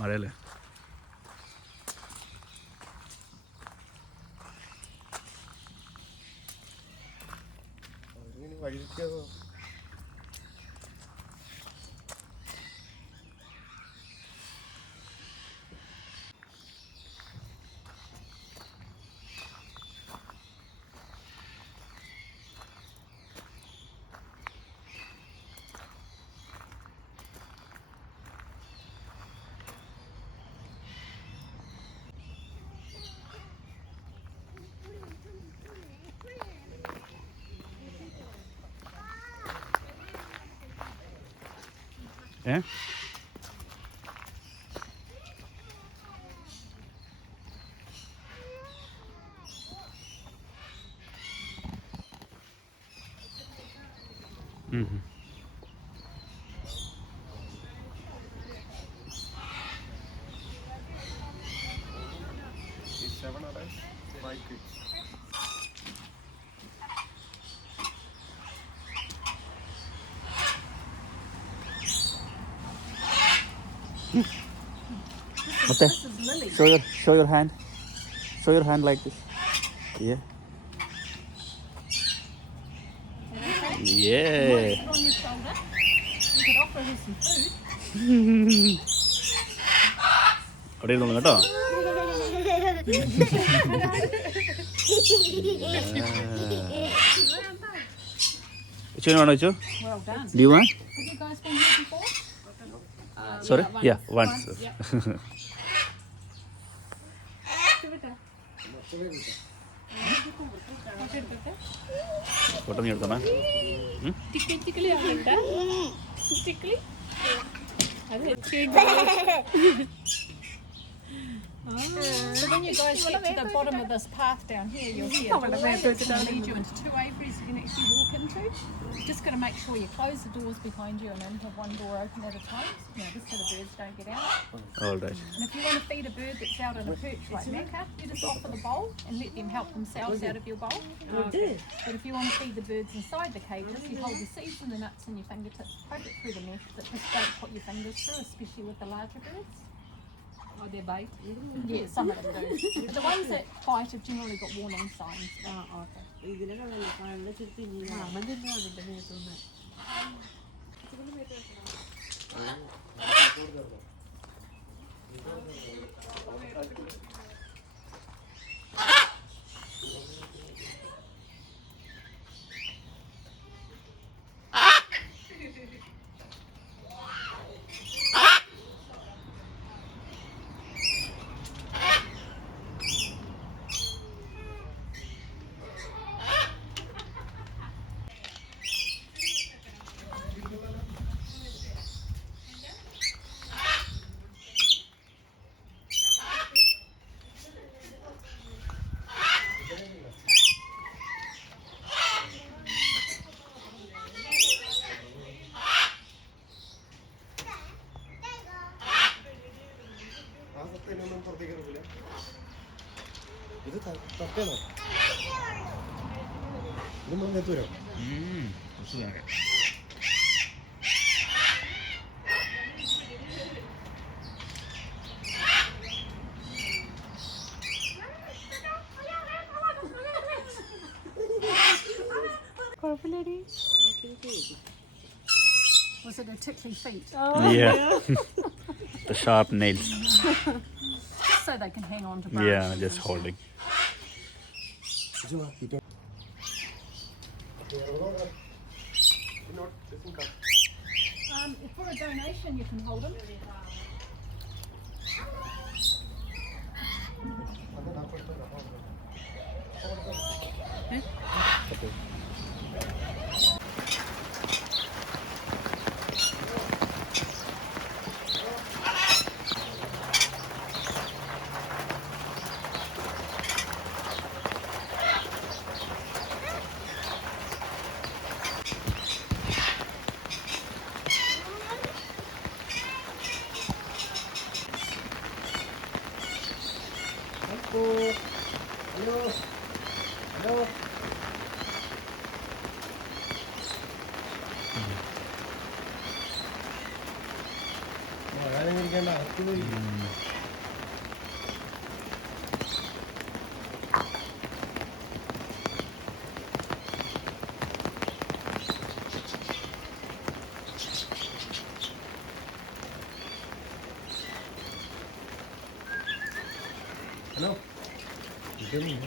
മഴയല്ലേ? ഏ Okay. Show your hand. Show your hand like this. Yeah. Yeah. Put on your shoulder. You could offer her some food. അവിടെ ഇരുന്നോളൂ കേട്ടോ. Which one you? Well done. Do you want? Have you guys been here before? Sorry? Yeah, once. Photo നീ എടുത്തോ. Tickly ആകട്ടെ. Tickly. അതെ. So when you guys get to the bottom of this path down here, you'll see a door that's going to lead you into two aviaries you can actually walk into. You've just got to make sure you close the doors behind you and only have one door open at a time. Just so the birds don't get out. All right. And if you want to feed a bird that's out on a perch like Macca, you just offer the bowl and let them help themselves out of your bowl. But if you want to feed the birds inside the cages, you hold the seeds and the nuts in your fingertips, poke it through the mesh, but just don't put your fingers through, especially with the larger birds. Oh, they bite? Yeah, some of them do. The ones that bite have generally got warning signs. ഇത് തട്ടണോ? ഇത് മുന്നേറ്റ് വരും. Was it a tickly feet? Yeah. The sharp nails. Just so they can hang on to branches. Yeah, just holding. For a donation, you can hold them. അതായിരിക്കേണ്ട അകത്തുനിന്ന് ഇരിക്കും. Hello ഇതൊന്നും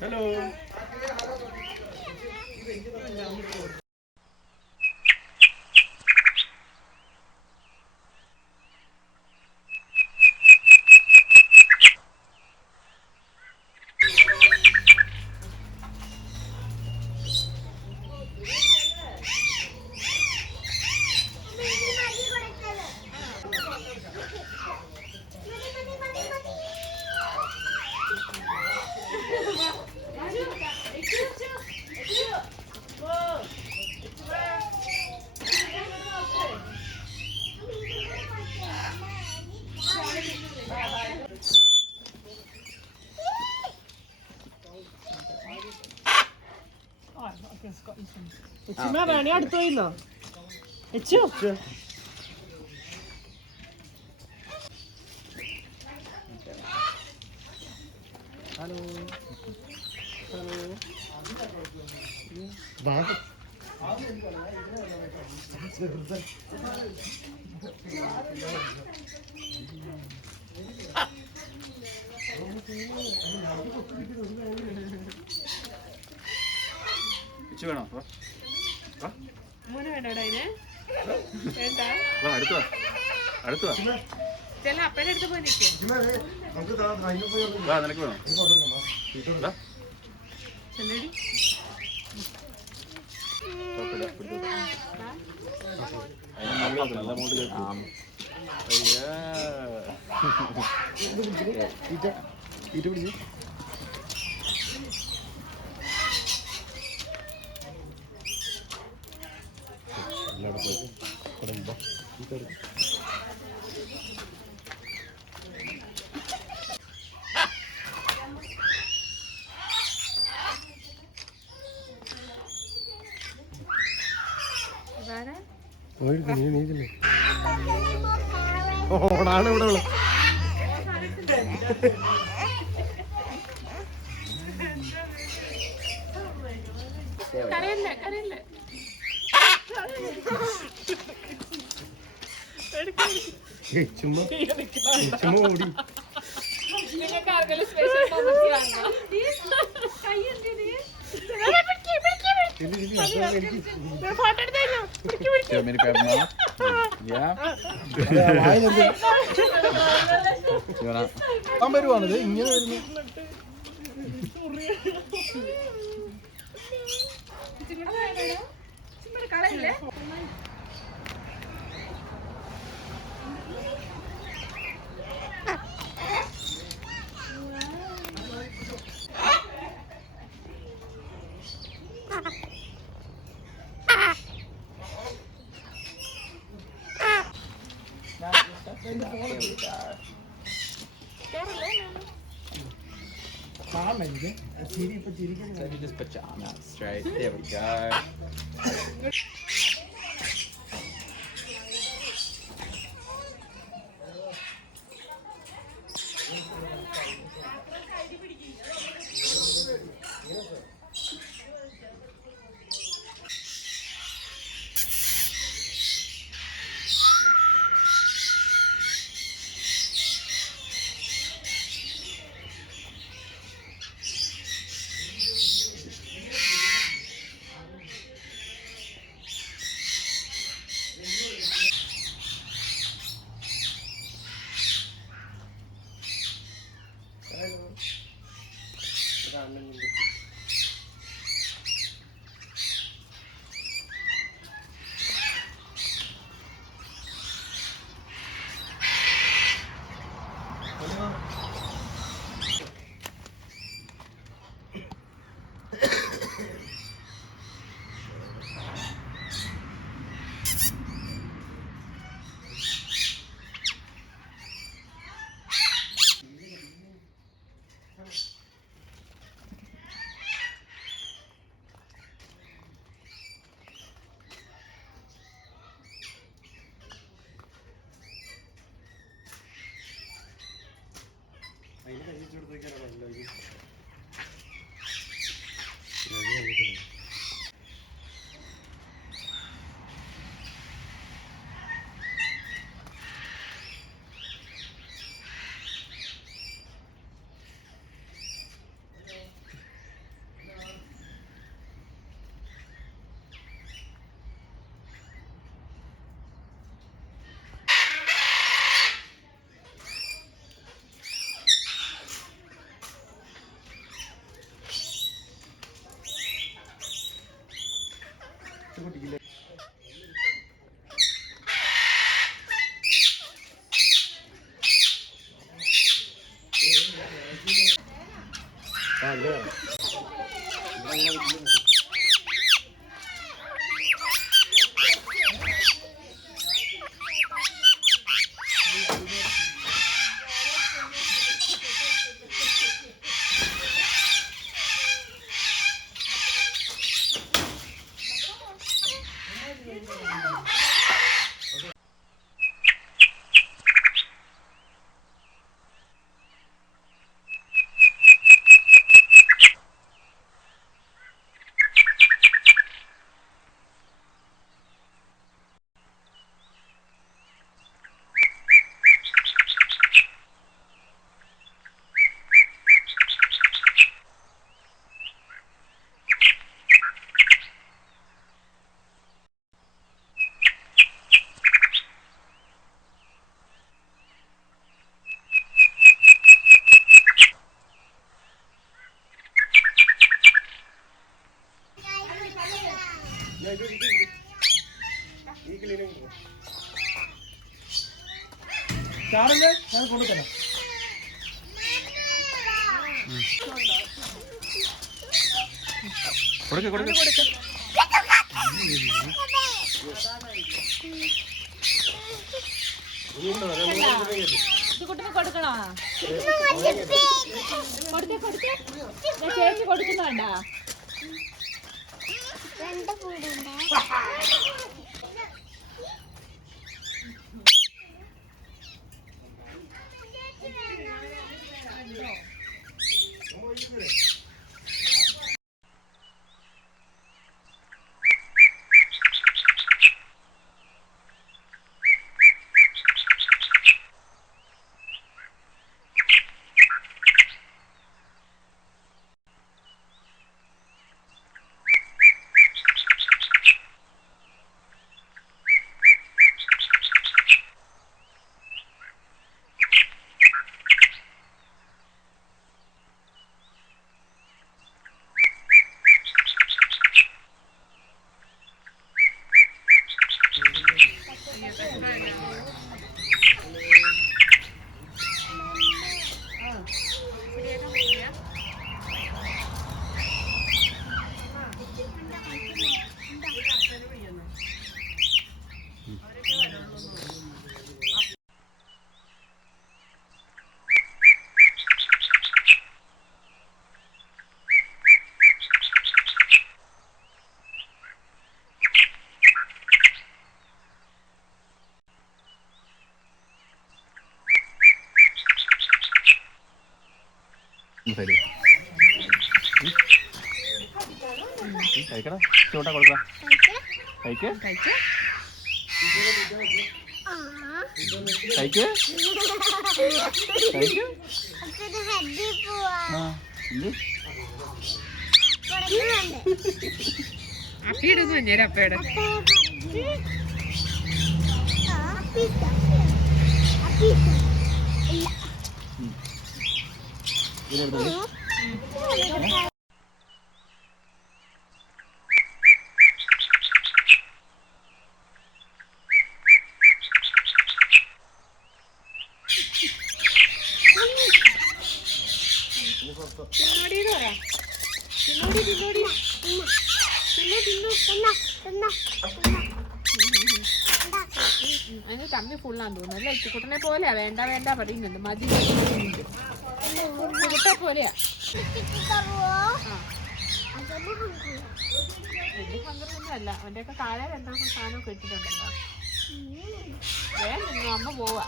hello. റാണി അടുത്ത് പോയിന്നോ എച്ചു hello. വേണോ? മോനെ വേണ്ടോടാ അതിന് വേണ്ട അടുത്ത ചില അപ്പൻ്റെ അടുത്ത് പോയി നിൽക്കും നിനക്ക് വേണോ? ചെല്ലടി ഓടാണ് ഇവിടെ ഉള്ളത്. കരയല്ലേ കരയല്ലേ ചുമ്മാ ചുമ്മാ ഓടി. നിങ്ങൾക്ക് ആർക്കെങ്കിലും സ്പെഷ്യൽ മൊമെന്റ്സ് കാണണം ഫോട്ടോ എടുത്തോ Show me the crab mouth. Yeah. You wanna? വരുവാണിത് ഇങ്ങനെ വരുന്നു. കളയില്ലേ So you just put your arm out straight. There we go. അല്ലേ ചാടല്ലേ ഞാൻ കൊണ്ടുതരാം കൊടുക്ക ഇത് കുട്ടിന് കൊടുക്കണോ? കൊടുത്തേ ചേച്ചി കൊടുക്കുന്നുണ്ട. കഴിക്കടാ ചോട്ടാ കൊടുക്ക കഴിക്ക് കഴിക്ക് കഴിക്ക് അപ്പിയിടുന്നു ഞാൻ അപ്പയുടെ അതിന് തമ്മി ഫുള്ളാന്ന് തോന്നുന്നു അല്ലേ? ഇച്ചിക്കുട്ടനെ പോലെയാ വേണ്ട വേണ്ട പറയുന്നുണ്ട്. മതി കുട്ടെ പോലെയാ. വലിയ പങ്കൊന്നും അല്ല. അവൻ്റെയൊക്കെ താഴെ രണ്ടാമത്തെ സാധനമൊക്കെ ഇട്ടിട്ടുണ്ടല്ലോ. വേണ്ട അമ്മ പോവാ.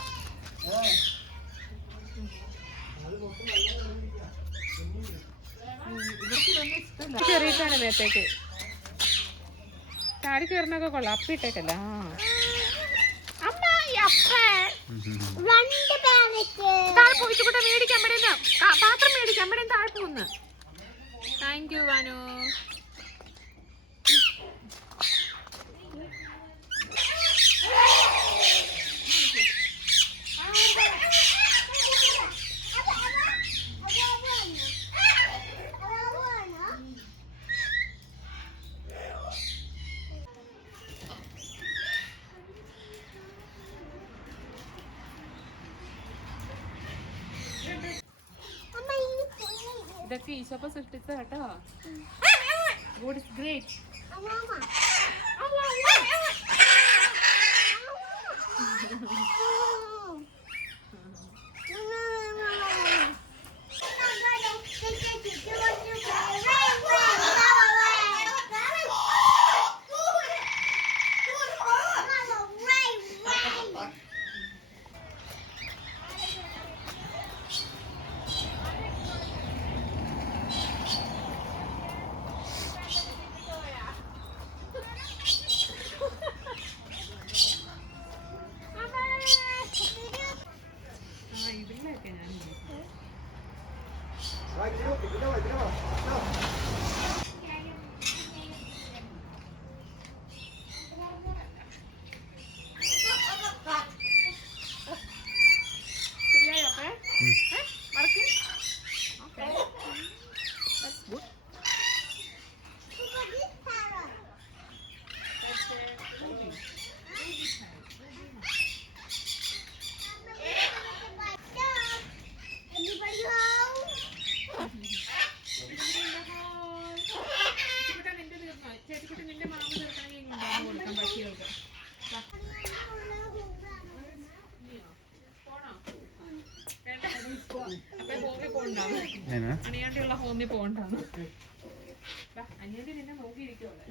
ഇവർക്ക് ഇതൊന്നും ഇഷ്ടമില്ല. കയറിയിട്ടാണ് മേത്തേക്ക് താടി കയറണൊക്കെ കൊള്ളാം. അപ്പിട്ടേക്കല്ല. മേടിക്കാം പാത്രം മേടിക്കാം അമ്മയുടെ താഴെ പോകുന്നു. താങ്ക് യു വാനു. ഇതൊക്കെ ഈശോപ്പ സൃഷ്ടിച്ച കേട്ടോ. God is great. ഇതിലൊക്കെ ഞാൻ ശരിയായോ അപ്പേ? മറക്കി. Okay, that's good. ചേച്ചിക്കുട്ടി നിന്റെ മാമ തീർക്കണമെങ്കിൽ ഉണ്ടാകും കൊടുക്കാൻ പക്ഷികൾക്ക്. അപ്പൊ ഹോമിൽ പോകണ്ടാണ്, അണിയാണ്ടിയുള്ള ഹോമിൽ പോകണ്ടാണ്. അനിയന്റെ നിന്നെ നോക്കിയിരിക്കുവല്ലേ.